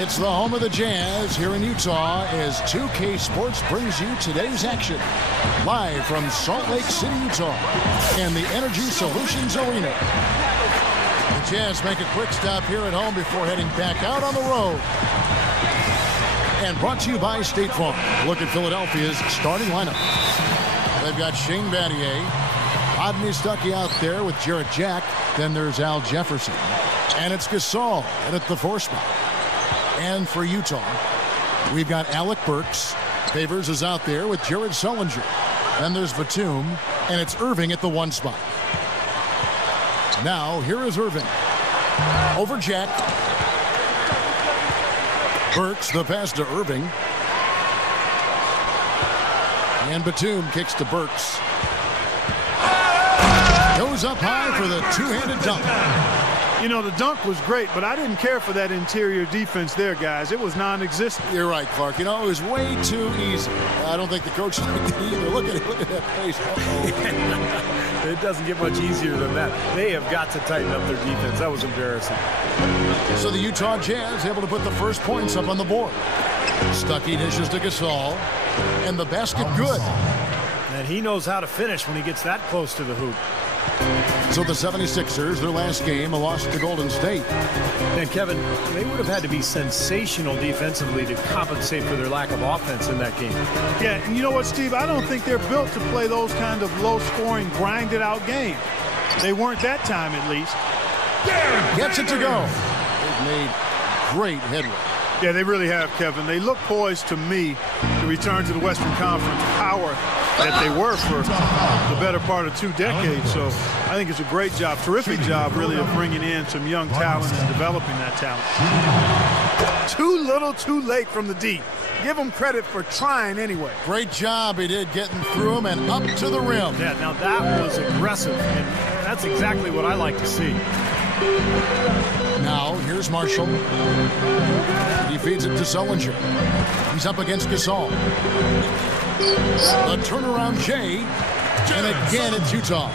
It's the home of the Jazz here in Utah as 2K Sports brings you today's action. Live from Salt Lake City, Utah, and the Energy Solutions Arena. The Jazz make a quick stop here at home before heading back out on the road. And brought to you by State Farm. Look at Philadelphia's starting lineup. They've got Shane Battier, Adney Stuckey out there with Jarrett Jack. Then there's Al Jefferson. And it's Gasol at the 4 spot. And for Utah, we've got Alec Burks. Favors is out there with Jared Sullinger. Then there's Batum, and it's Irving at the 1 spot. Now, here is Irving. Over Jack. Burks, the pass to Irving. And Batum kicks to Burks. Goes up high for the two-handed dunk. You know, the dunk was great, but I didn't care for that interior defense there, guys. It was non-existent. You're right, Clark. You know, it was way too easy. I don't think the coach liked it either. Look at that face. It doesn't get much easier than that. They have got to tighten up their defense. That was embarrassing. So the Utah Jazz able to put the first points up on the board. Stuckey dishes to Gasol, and the basket good. And he knows how to finish when he gets that close to the hoop. So the 76ers, their last game, a loss to Golden State. And Kevin, they would have had to be sensational defensively to compensate for their lack of offense in that game. Yeah, and you know what, Steve? I don't think they're built to play those kind of low-scoring, grinded-out games. They weren't that time, at least. Gets it to go. They've made great headway. Yeah, they really have, Kevin. They look poised to me to return to the Western Conference power that they were for the better part of 2 decades. So I think it's a great job, terrific job, really, of bringing in some young talent and developing that talent. Too little, too late from the D. Give him credit for trying anyway. Great job he did getting through him and up to the rim. Yeah, now that was aggressive, and that's exactly what I like to see. Now, here's Marshall. He feeds it to Sullinger. He's up against Gasol. The turnaround Jay. And again, it's Utah.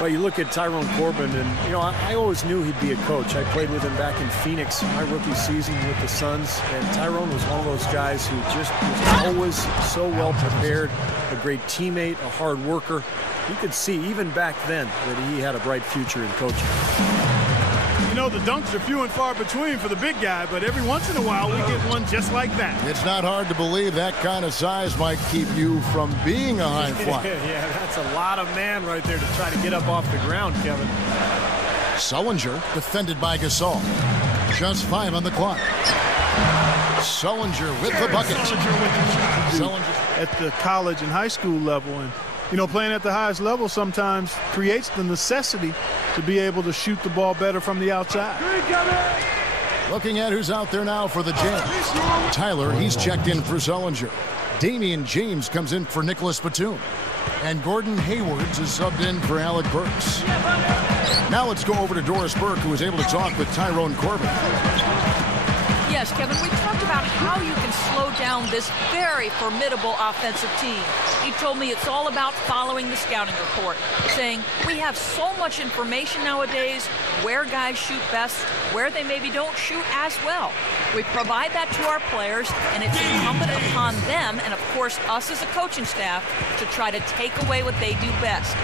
Well, you look at Tyrone Corbin, and, you know, I always knew he'd be a coach. I played with him back in Phoenix, my rookie season with the Suns, and Tyrone was one of those guys who just was always so well prepared, a great teammate, a hard worker. You could see, even back then, that he had a bright future in coaching. You know, the dunks are few and far between for the big guy, but every once in a while we get one just like that. It's not hard to believe that kind of size might keep you from being a high flyer. Yeah, that's a lot of man right there to try to get up off the ground, Kevin. Sullinger defended by Gasol. Just 5 on the clock. Sullinger with the bucket. Sullinger at the college and high school level, and you know, playing at the highest level sometimes creates the necessity to be able to shoot the ball better from the outside. Looking at who's out there now for the Jazz. Tyler, he's checked in for Sullinger. Damian James comes in for Nicholas Batum. And Gordon Haywards is subbed in for Alec Burks. Now let's go over to Doris Burke, who was able to talk with Tyrone Corbin. Yes, Kevin, we talked about how you can slow down this very formidable offensive team. He told me it's all about following the scouting report, saying we have so much information nowadays, where guys shoot best, where they maybe don't shoot as well. We provide that to our players, and it's incumbent upon them, and of course us as a coaching staff, to try to take away what they do best.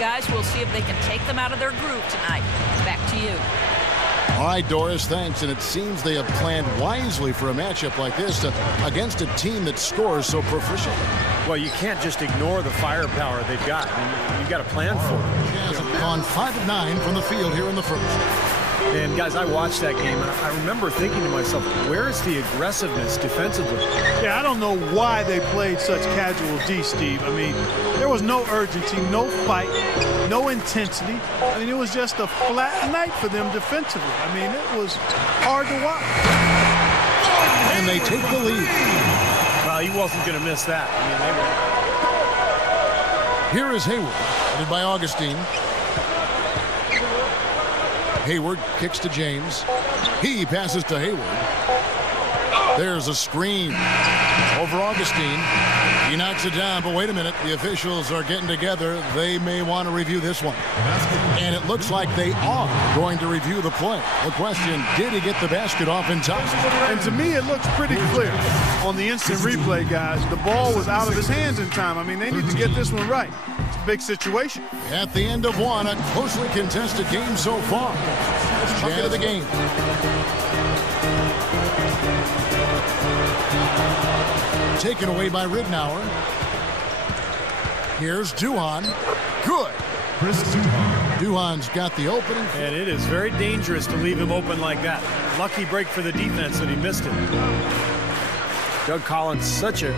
Guys, we'll see if they can take them out of their groove tonight. Back to you. All right, Doris, thanks. And it seems they have planned wisely for a matchup like this against a team that scores so proficiently. Well, you can't just ignore the firepower they've got. I mean, you've got to plan for it. Jazz have gone 5 of 9 from the field here in the first. And, guys, I watched that game, and I remember thinking to myself, where is the aggressiveness defensively? Yeah, I don't know why they played such casual D, Steve. I mean, there was no urgency, no fight, no intensity. I mean, it was just a flat night for them defensively. I mean, it was hard to watch. And they take the lead. Well, he wasn't going to miss that. I mean, Here is Hayward, headed by Augustine. Hayward kicks to James. He passes to Hayward. There's a screen over Augustine. He knocks it down, but wait a minute. The officials are getting together. They may want to review this one. And it looks like they are going to review the play. The question, did he get the basket off in time? And to me, it looks pretty clear on the instant replay, guys. The ball was out of his hands in time. I mean, they need to get this one right. It's a big situation. At the end of one, a closely contested game so far. End of the game. Taken away by Ridnour. Here's Duhan. Good. Duhan's got the opening. And it is very dangerous to leave him open like that. Lucky break for the defense that he missed it. Doug Collins, such a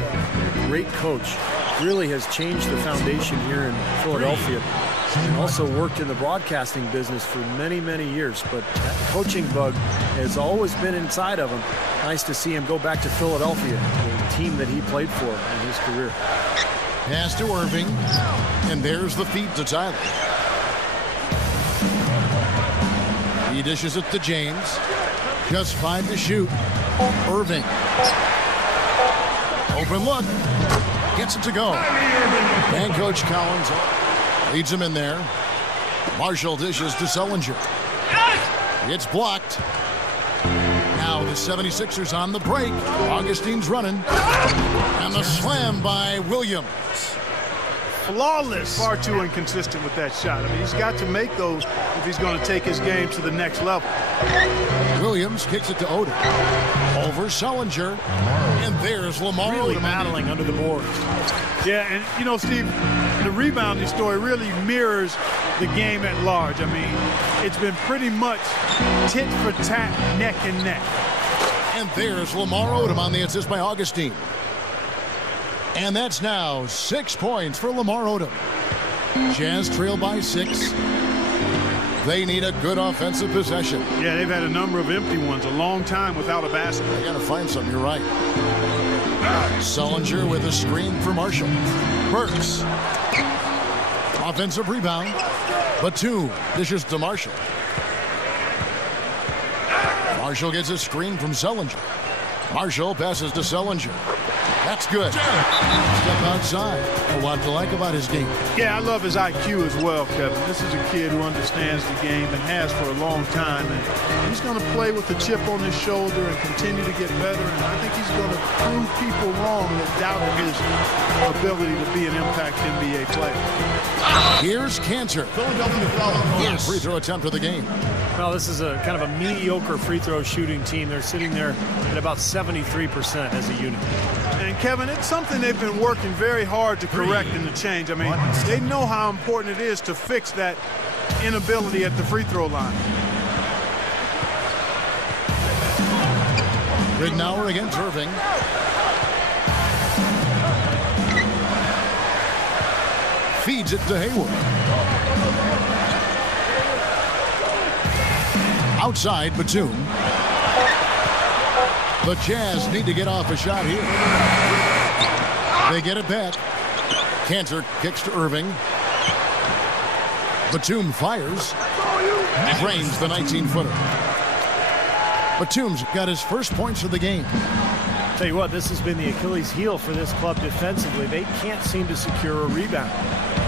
great coach. Really has changed the foundation here in Philadelphia. And also worked in the broadcasting business for many, many years. But that coaching bug has always been inside of him. Nice to see him go back to Philadelphia, the team that he played for in his career. Pass to Irving. And there's the feed to Tyler. He dishes it to James. Just 5 to shoot. Irving. Open look. Gets it to go. And Coach Collins leads him in there. Marshall dishes to Sullinger. It's blocked. Now the 76ers on the break. Augustine's running. And the slam by Williams. Flawless. Far too inconsistent with that shot. I mean, he's got to make those if he's going to take his game to the next level. Williams kicks it to Odom. Over Sullinger. And there's Lamar Really Odom battling under the boards. Yeah, and you know, Steve, the rebounding story really mirrors the game at large. I mean, it's been pretty much tit for tat, neck and neck. And there's Lamar Odom on the assist by Augustine. And that's now 6 points for Lamar Odom. Jazz trail by 6. They need a good offensive possession. Yeah, they've had a number of empty ones, a long time without a basket. They got to find some, you're right. Sullinger with a screen for Marshall. Burks. Offensive rebound. Batum dishes to Marshall. Marshall gets a screen from Sullinger. Marshall passes to Sullinger. That's good. Step outside. A lot to like about his game. Yeah, I love his IQ as well, Kevin. This is a kid who understands the game and has for a long time. And he's going to play with a chip on his shoulder and continue to get better. And I think he's going to prove people wrong that doubted his ability to be an impact NBA player. Here's Cantor. Yes. Free throw attempt of the game. Well, this is a kind of a mediocre free throw shooting team. They're sitting there at about 73% as a unit. And Kevin, it's something they've been working very hard to correct and to change. I mean, they know how important it is to fix that inability at the free throw line. Ridnour against Irving. Feeds it to Hayward. Outside, Batum. The Jazz need to get off a shot here. They get it back. Cantor kicks to Irving. Batum fires. Drains the 19-footer. Batum's got his first points of the game. Tell you what, this has been the Achilles heel for this club defensively. They can't seem to secure a rebound.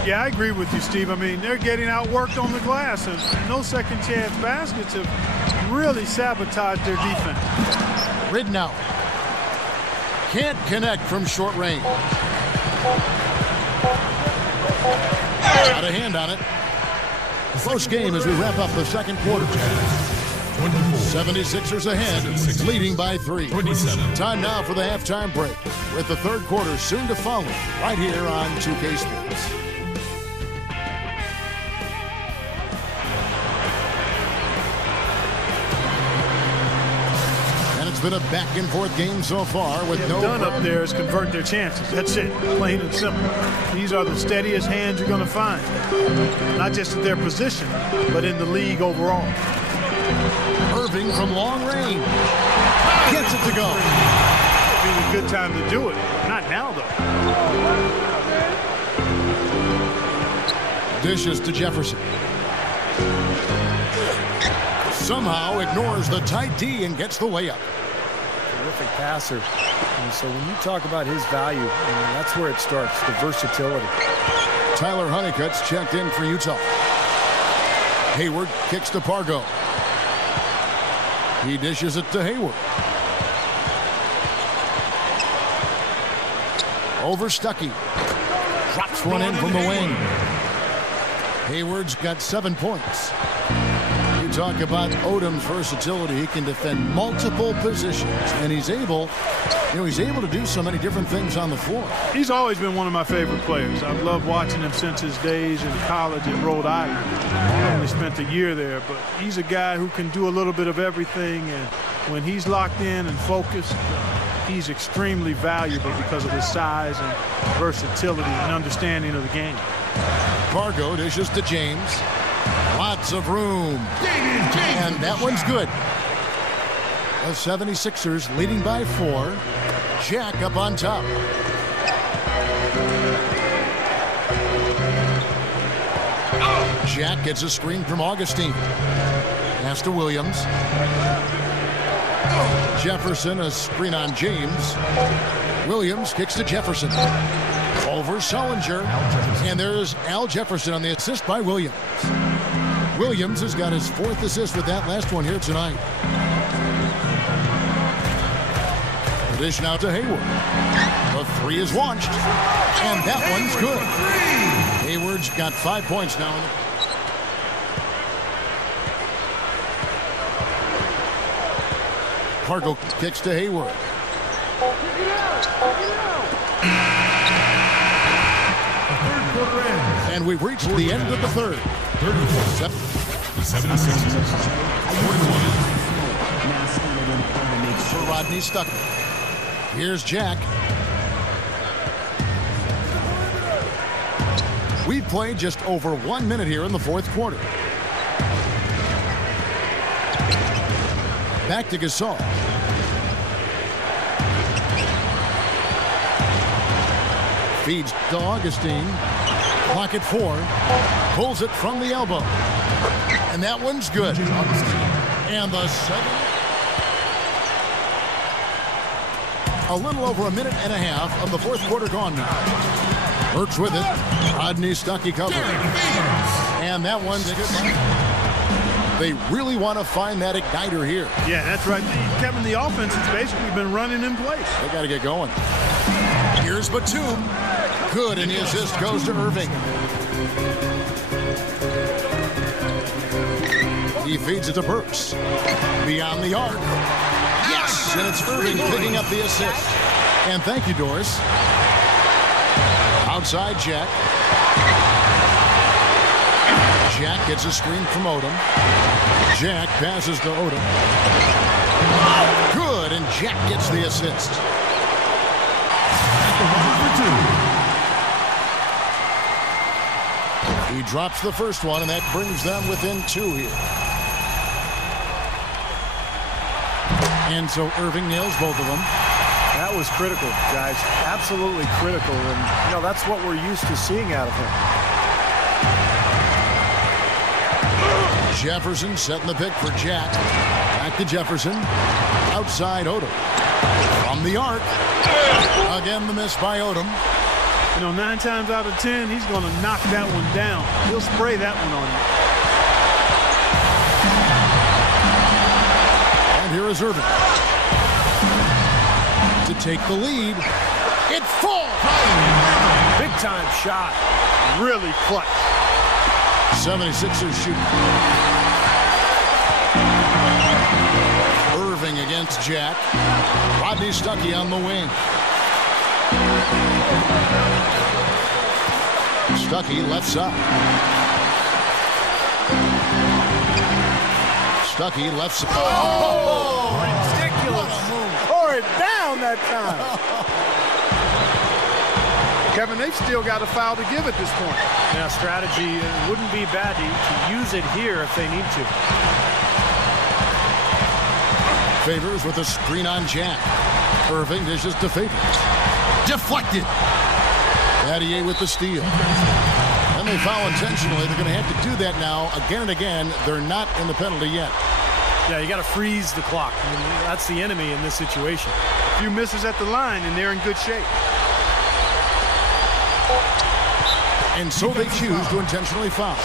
Yeah, I agree with you, Steve. I mean, they're getting outworked on the glass, and no second chance baskets have really sabotaged their defense. Ridnour can't connect from short range. Got a hand on it. Close game as we wrap up the second quarter. 76ers ahead, leading by 3. Time now for the halftime break, with the third quarter soon to follow, right here on 2K Sports. And it's been a back-and-forth game so far with no... done up there is convert their chances. That's it, plain and simple. These are the steadiest hands you're going to find, not just at their position, but in the league overall. Irving from long range. Gets it to go. It'd be a good time to do it. Not now, though. Dishes to Jefferson. Somehow ignores the tight D and gets the layup. Terrific passer. And so when you talk about his value, that's where it starts, the versatility. Tyler Honeycutt's checked in for Utah. Hayward kicks to Pargo. He dishes it to Hayward. Over Stuckey. Drops one in from the wing. Hayward's got 7 points. You talk about Odom's versatility. He can defend multiple positions, and he's able to do so many different things on the floor. He's always been one of my favorite players. I've loved watching him since his days in college at Rhode Island. I only spent a year there, but he's a guy who can do a little bit of everything, and when he's locked in and focused, he's extremely valuable because of his size and versatility and understanding of the game. Pargo dishes to James. Lots of room. And that one's good. The 76ers leading by 4. Jack up on top. Jack gets a screen from Augustine. Pass to Williams. Jefferson, a screen on James. Williams kicks to Jefferson. Over Sullinger. And there's Al Jefferson on the assist by Williams. Williams has got his 4th assist with that last one here tonight. Dish now to Hayward. The 3 is launched. And that one's good. Hayward's got 5 points now. Pargo kicks to Hayward. And we've reached the end of the third. 76 for Rodney Stuckey. Here's Jack. We've played just over 1 minute here in the 4th quarter. Back to Gasol. Feeds to Augustine. Clock at 4. Pulls it from the elbow. And that one's good. And the 7. A little over a minute and a half of the 4th quarter gone now. Works with it. Rodney Stuckey covering. And that one's good. They really want to find that igniter here. Yeah, that's right. Kevin, the offense has basically been running in place. They got to get going. Here's Batum. Good, and the assist goes to Irving. He feeds it to Burks. Beyond the arc. Yes, and it's Irving picking up the assist. And thank you, Doris. Outside Jack. Jack gets a screen from Odom. Jack passes to Odom. Good, and Jack gets the assist. He drops the first one, and that brings them within 2 here. And so Irving nails both of them. That was critical, guys. Absolutely critical. And, that's what we're used to seeing out of him. Jefferson setting the pick for Jack. Back to Jefferson. Outside Odom. From the arc. Again, the miss by Odom. 9 times out of 10, he's going to knock that one down. He'll spray that one on you. And here is Irving. To take the lead. It falls. Big time shot. Really clutch. 76ers shooting. Irving against Jack. Rodney Stuckey on the wing. Stuckey left side. Stuckey left side. Oh, ridiculous. Tore it down that time. Kevin, they've still got a foul to give at this point. Yeah, strategy wouldn't be bad to use it here if they need to. Favors with a screen on Jack. Irving dishes to Favors. Deflected. Battier with the steal. And they foul intentionally. They're going to have to do that now again and again. They're not in the penalty yet. Yeah, you got to freeze the clock. That's the enemy in this situation. few misses at the line, and they're in good shape. And so they choose to intentionally foul.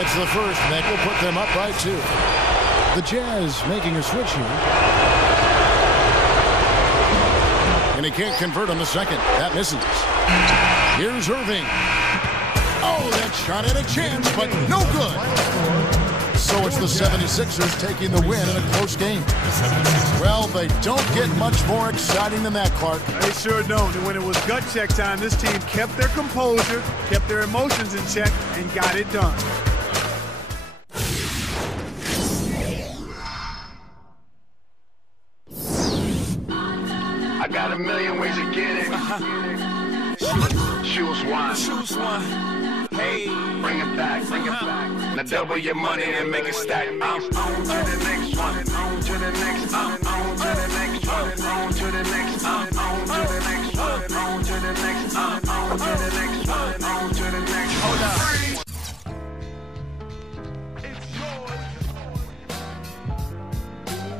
It's the first, and that will put them up by 2. The Jazz making a switch here. And he can't convert on the second. That misses. Here's Irving. Oh, that shot had a chance, but no good. So it's the 76ers taking the win in a close game. Well, they don't get much more exciting than that, Clark. They sure don't. And when it was gut check time, this team kept their composure, kept their emotions in check, and got it done. I got a million ways to get it. Choose one. Hey, bring it back. Now double your money and make it stack. On to the next one. On to the next. On to the next one. On to the next. On to the next one. On to the next. On to the next one. On to the next. Hold up. It's yours.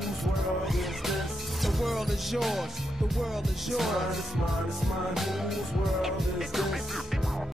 Whose world is this? The world is yours. The world is yours. It's mine. Whose world is this?